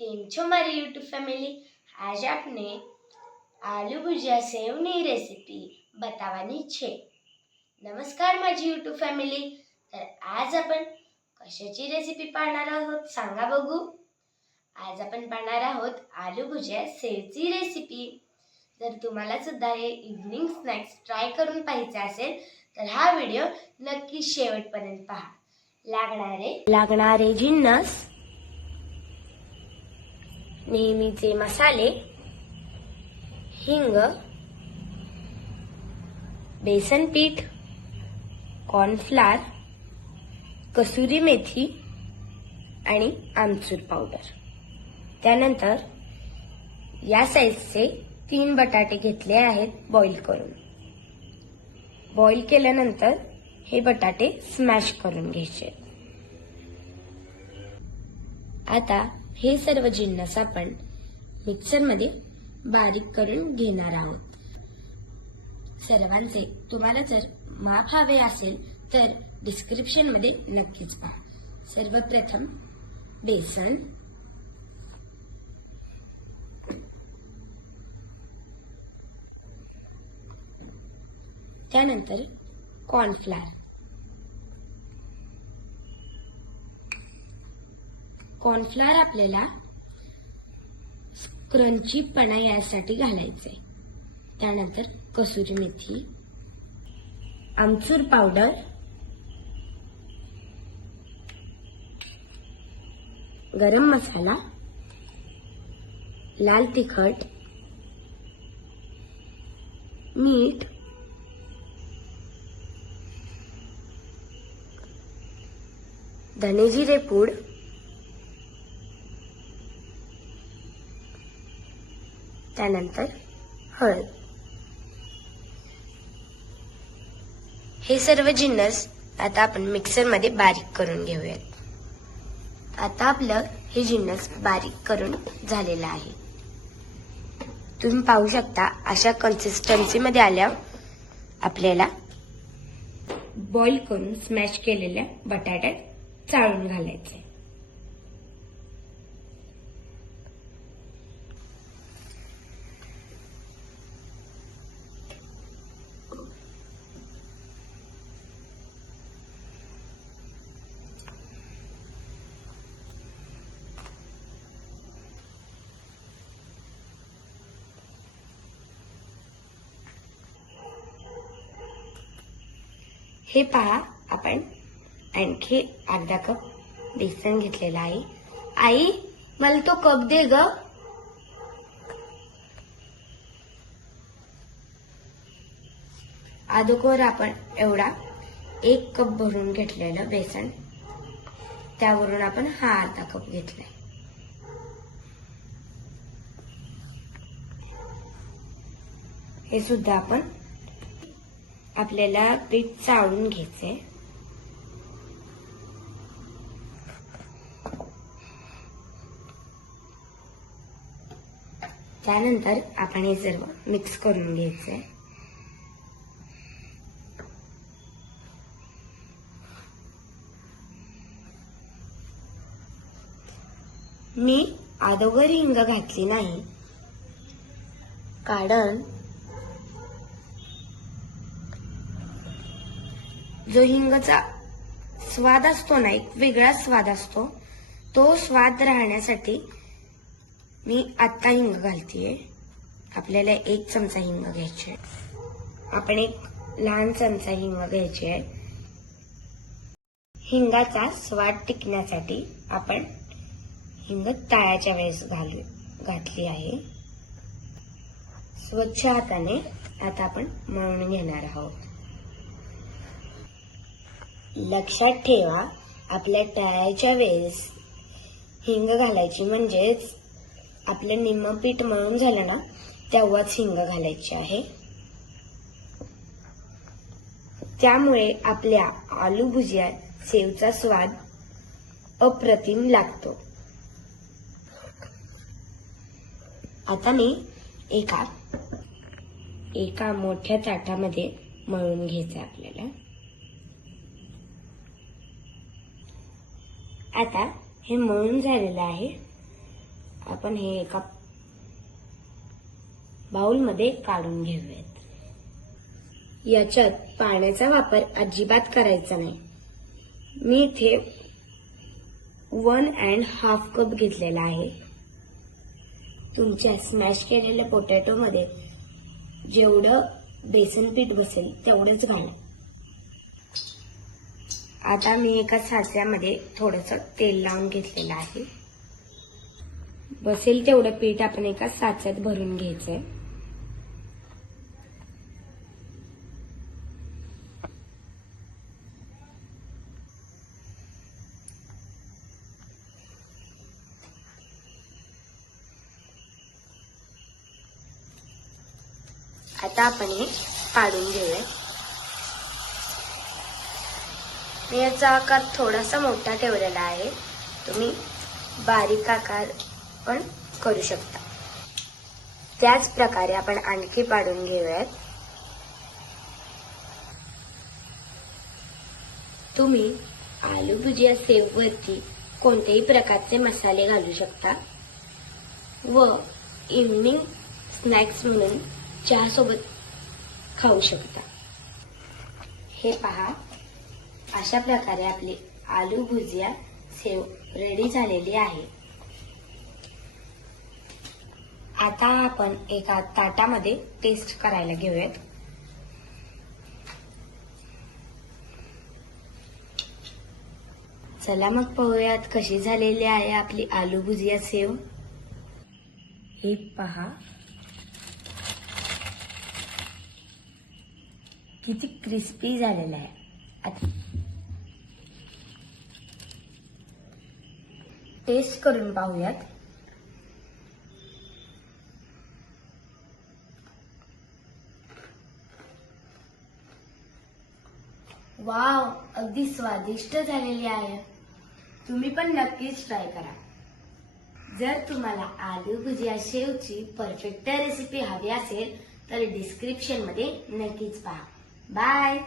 કેમ છો મારી યુટ્યુબ ફેમિલી? आज આપણે आलू भुजिया सेवની रेसिपी बतावવાની છે. नमस्कार माझी युट्यूब फॅमिली. तर आज आपण कशाची रेसिपी पाहणार आहोत सांगा बघू. आज आपण पाहणार आहोत आलू भुजिया सेवची रेसिपी. जर तुम्हाला सुद्धा हे इव्हनिंग स्नॅक्स ट्राय करून पाहायचे असेल तर हा व्हिडिओ नक्की शेवटपर्यंत पहा. लागणारे जिन्नस: नेहमीचे मसाले, हिंग, बेसन पीठ, कॉर्नफ्लोअर, कसुरी मेथी आणि आमचूर पावडर. त्यानंतर या साइजचे 3 बटाटे घेतले आहेत बॉईल करून. बॉईल केल्यानंतर हे बटाटे स्मॅश करून घ्यायचे. आता हे सर्व जिन्नस आपण मिक्सर मध्ये बारीक करून घेणार आहोत. सर्वांचे तुम्हाला जर माप हवे असेल तर डिस्क्रिप्शन मध्ये नक्कीच पहा. सर्वप्रथम बेसन, त्यानंतर कॉर्नफ्लोअर. कॉर्नफ्लोअर आपल्याला क्रंचीपणा यासाठी घालायचे. त्यानंतर कसुरी मेथी, आमचूर पावडर, गरम मसाला, लाल तिखट, मीठ, धने जिरे पूड, त्यानंतर हळद. हे सर्व जिन्नस आता आपण मिक्सर मध्ये बारीक करून घेऊयात. आता आपलं हे जिन्नस बारीक करून झालेलं आहे. तुम्ही पाहू शकता अशा कन्सिस्टन्सी मध्ये आल्यावर आपल्याला बॉईल करून स्मॅश केलेल्या बटाट्यात चाळून घालायचे. हे पहा, आपण आणखी अर्धा कप बेसन घेतलेला आहे. आई, मला तो कप दे ग. अगोदर आपण एवढा 1 कप भरून घेतलेलं बेसन, त्यावरून आपण हा अर्धा कप घेतलाय. हे सुद्धा आपण आपल्याला पीठ चाळून घ्यायचे. त्यानंतर आपण हे सर्व मिक्स करून घ्यायचे. मी अगोदर हिंग घातली नाही, कारण जो हिंगचा स्वाद असतो ना, एक वेगळा स्वाद असतो, तो स्वाद राहण्यासाठी मी आता हिंग घालतीये. आपल्याला 1 चमचा हिंग घ्यायचे. आपण 1 लहान चमचा हिंग घ्यायचे. हिंगाचा स्वाद टिकण्यासाठी आपण हिंग तळाच्या वेळेस घातली आहे. स्वच्छ हाताने आता आपण मळून घेणार आहोत. लक्षात ठेवा, आपल्या तळायच्या वेळेस हिंग घालायची, म्हणजेच आपलं निम्म पीठ मळून झालं ना तेव्हाच हिंग घालायची आहे. त्यामुळे आपल्या आलू भुजिया सेवचा स्वाद अप्रतिम लागतो. आता मी एका मोठ्या ताटामध्ये मळून घ्यायचं आपल्याला. आता हे मळून झालेलं आहे. आपण हे एका बाउलमध्ये काढून घेऊयात. याच्यात पाण्याचा वापर अजिबात करायचा नाही. मी इथे 1.5 कप घेतलेला आहे. तुमच्या स्मॅश केलेल्या पोटॅटो मध्ये जेवढं बेसन पीठ बसेल तेवढंच घाला. आता मी एका साच्यामध्ये थोडंसं तेल लावून घेतलेलं आहे. बसेल तेवढं पीठ आपण एका साच्यात भरून घ्यायचंय. आता आपण हे काढून घेऊया. मी याचा आकार थोडासा मोठा ठेवलेला आहे. तुम्ही बारीक आकार पण करू शकता. त्याच प्रकारे आपण आणखी पाडून घेऊयात. तुम्ही आलू भुजिया सेव वरती कोणत्याही प्रकारचे मसाले घालू शकता व इव्हनिंग स्नॅक्स म्हणून चहा सोबत खाऊ शकता. हे पहा, अशा प्रकारे आपली आलू भुजिया सेव रेडी झालेली आहे. आता आपण एका ताटामध्ये टेस्ट करायला घेऊयात. चला मग पाहूयात कशी झालेली आहे आपली आलू भुजिया सेव. हे पहा, किती क्रिस्पी झालेला आहे. टेस्ट करून पाहूयात. वाव, अगदी स्वादिष्ट झालेली आहे. तुम्ही पण नक्कीच ट्राय करा. जर तुम्हाला आलू भुजिया शेवची परफेक्ट रेसिपी हवी असेल तर डिस्क्रिप्शन मध्ये नक्कीच पहा. बाय.